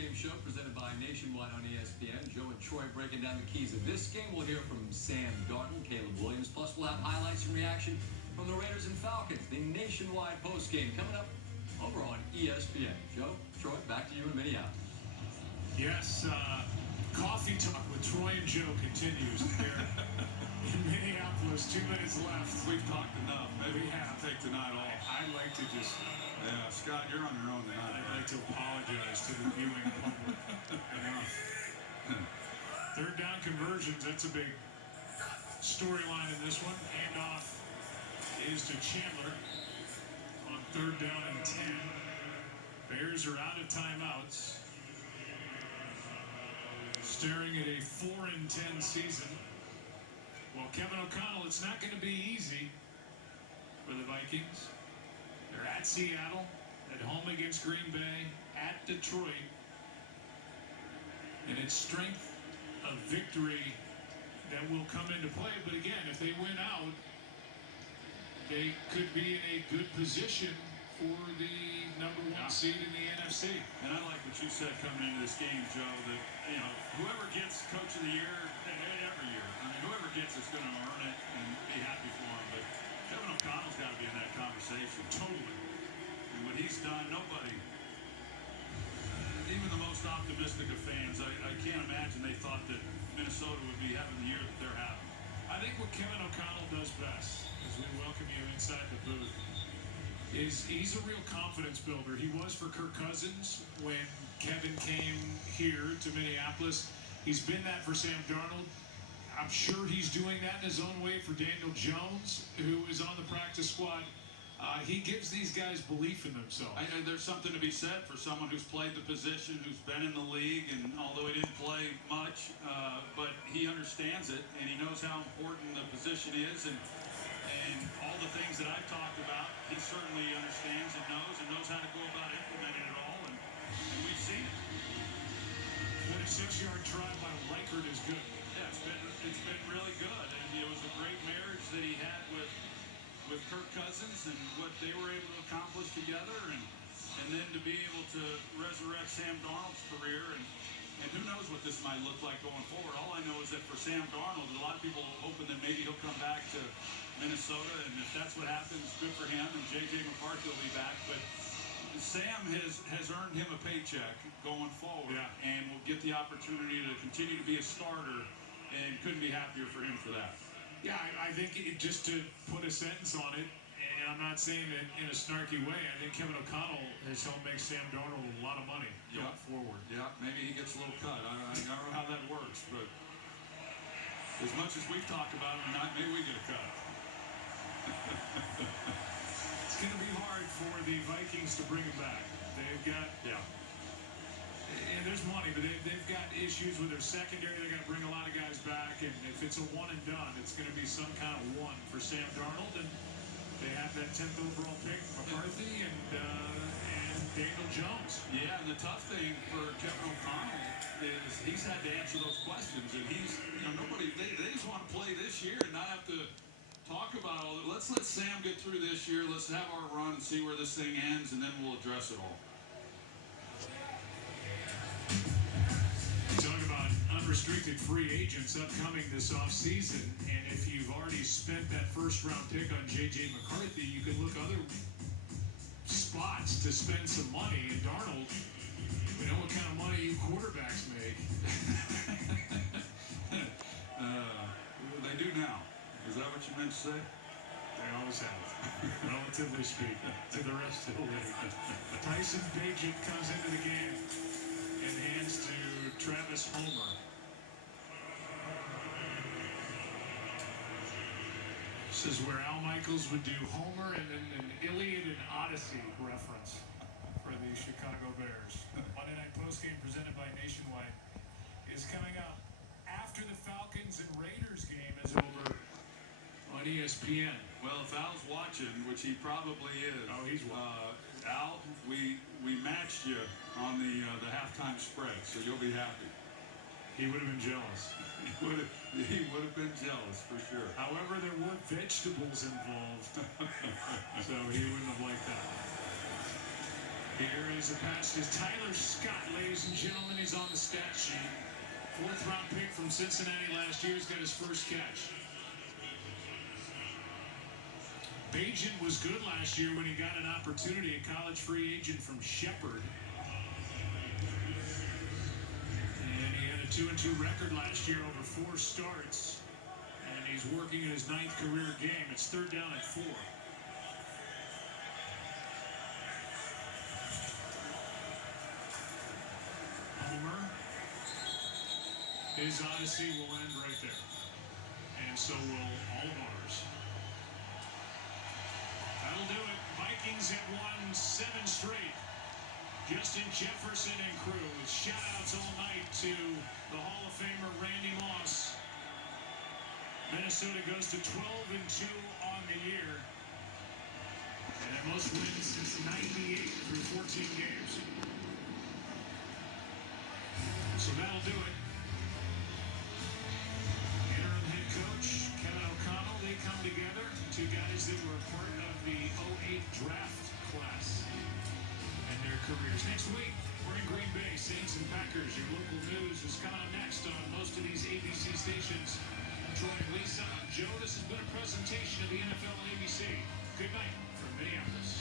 post-game show presented by Nationwide on ESPN. Joe and Troy breaking down the keys of this game. We'll hear from Sam Darnold, Caleb Williams, plus we'll have highlights and reaction from the Raiders and Falcons. The Nationwide post-game coming up over on ESPN. Joe, Troy, back to you in Minneapolis. Yes, coffee talk with Troy and Joe continues here in Minneapolis. 2 minutes left. We've talked enough. Maybe we have. Take tonight off. I'd like to just... Yeah, Scott, you're on your own tonight. I'd like to apologize to the viewing public. Enough. Third down conversions, that's a big storyline in this one. Handoff is to Chandler on 3rd down and 10. Bears are out of timeouts. Staring at a 4-10 season. Well, Kevin O'Connell, it's not going to be easy for the Vikings. They're at Seattle, at home against Green Bay, at Detroit. And it's strength of victory that will come into play. But again, if they win out, they could be in a good position for the #1 seed in the NFC. And I like what you said coming into this game, Joe, that, you know, whoever gets Coach of the Year every year, I mean, whoever gets it's going to earn it and be happy for him. But Kevin O'Connell's got to be in that conversation. Totally. And what he's done, nobody, even the most optimistic of fans, I can't imagine they thought that Minnesota would be having the year that they're having. I think what Kevin O'Connell does best, as we welcome you inside the booth, is he's a real confidence builder. He was for Kirk Cousins when Kevin came here to Minneapolis. He's been that for Sam Darnold. I'm sure he's doing that in his own way for Daniel Jones, who is on the practice squad. He gives these guys belief in themselves. And there's something to be said for someone who's played the position, who's been in the league, and although he didn't play much, but he understands it, and he knows how important the position is, and all the things that I've talked about, he certainly understands and knows how to go about implementing it all, and we've seen it. 26-yard try by Reichert is good. Yeah, it's been really good, and it was a great marriage that he had with Kirk Cousins and what they were able to accomplish together, and then to be able to resurrect Sam Darnold's career, and who knows what this might look like going forward. All I know is that for Sam Darnold, a lot of people are hoping that maybe he'll come back to Minnesota, and if that's what happens, good for him, and J.J. McCarthy will be back. But Sam has earned him a paycheck going forward, and will get the opportunity to continue to be a starter, and couldn't be happier for him for that. Yeah, I think just to put a sentence on it, and I'm not saying it in a snarky way, I think Kevin O'Connell has helped make Sam Darnold a lot of money going forward. Yeah, maybe he gets a little cut. I don't know how that works, but as much as we've talked about him tonight, maybe we get a cut. It's going to be hard for the Vikings to bring him back. They've got, and there's money, but they've got issues with their secondary. They're going to bring a lot of guys back, and if it's a one and done, it's going to be some kind of one for Sam Darnold, and they have that 10th overall pick, McCarthy and Daniel Jones. Yeah, and the tough thing for Kevin O'Connell is he's had to answer those questions, and he's, they just want to play this year and not have to talk about all that. Let's let Sam get through this year. Let's have our run and see where this thing ends, and then we'll address it all. Talk about unrestricted free agents upcoming this offseason, and if you've already spent that first-round pick on J.J. McCarthy, you can look other spots to spend some money. And Darnold, we know what kind of money you quarterbacks make. They do now. Is that what you meant to say? They always have, relatively speaking, to the rest of the league. Tyson Bagent comes into the game and hands to Travis Homer. This is where Al Michaels would do Homer and then an Iliad and Odyssey reference for the Chicago Bears. Monday Night Postgame presented by Nationwide is coming up after the Falcons and Raiders game is over on ESPN. Well, if Al's watching, which he probably is. Oh, he's watching. Al, we matched you on the halftime spread, so you'll be happy. He would have been jealous. He would have been jealous for sure. However, there were vegetables involved, so he wouldn't have liked that. Here is a pass to Tyler Scott, ladies and gentlemen. He's on the stat sheet. 4th round pick from Cincinnati last year. He's got his first catch. Bajan was good last year when he got an opportunity, a college free agent from Shepherd. And he had a 2-2 record last year over 4 starts. And he's working in his 9th career game. It's 3rd down and 4. Homer. His odyssey will end right there. And so will all of ours. That'll do it. Vikings have won 7 straight. Justin Jefferson and crew with shout-outs all night to the Hall of Famer Randy Moss. Minnesota goes to 12-2 on the year. And their most wins since 98 through 14 games. So that'll do it. Interim head coach Kevin O'Connell, they come together. 2 guys that were part of the 08 draft class and their careers. Next week, we're in Green Bay, Saints and Packers. Your local news is coming up next on most of these ABC stations. I'm Troy and Lisa. I'm Joe. This has been a presentation of the NFL and ABC. Good night from Minneapolis.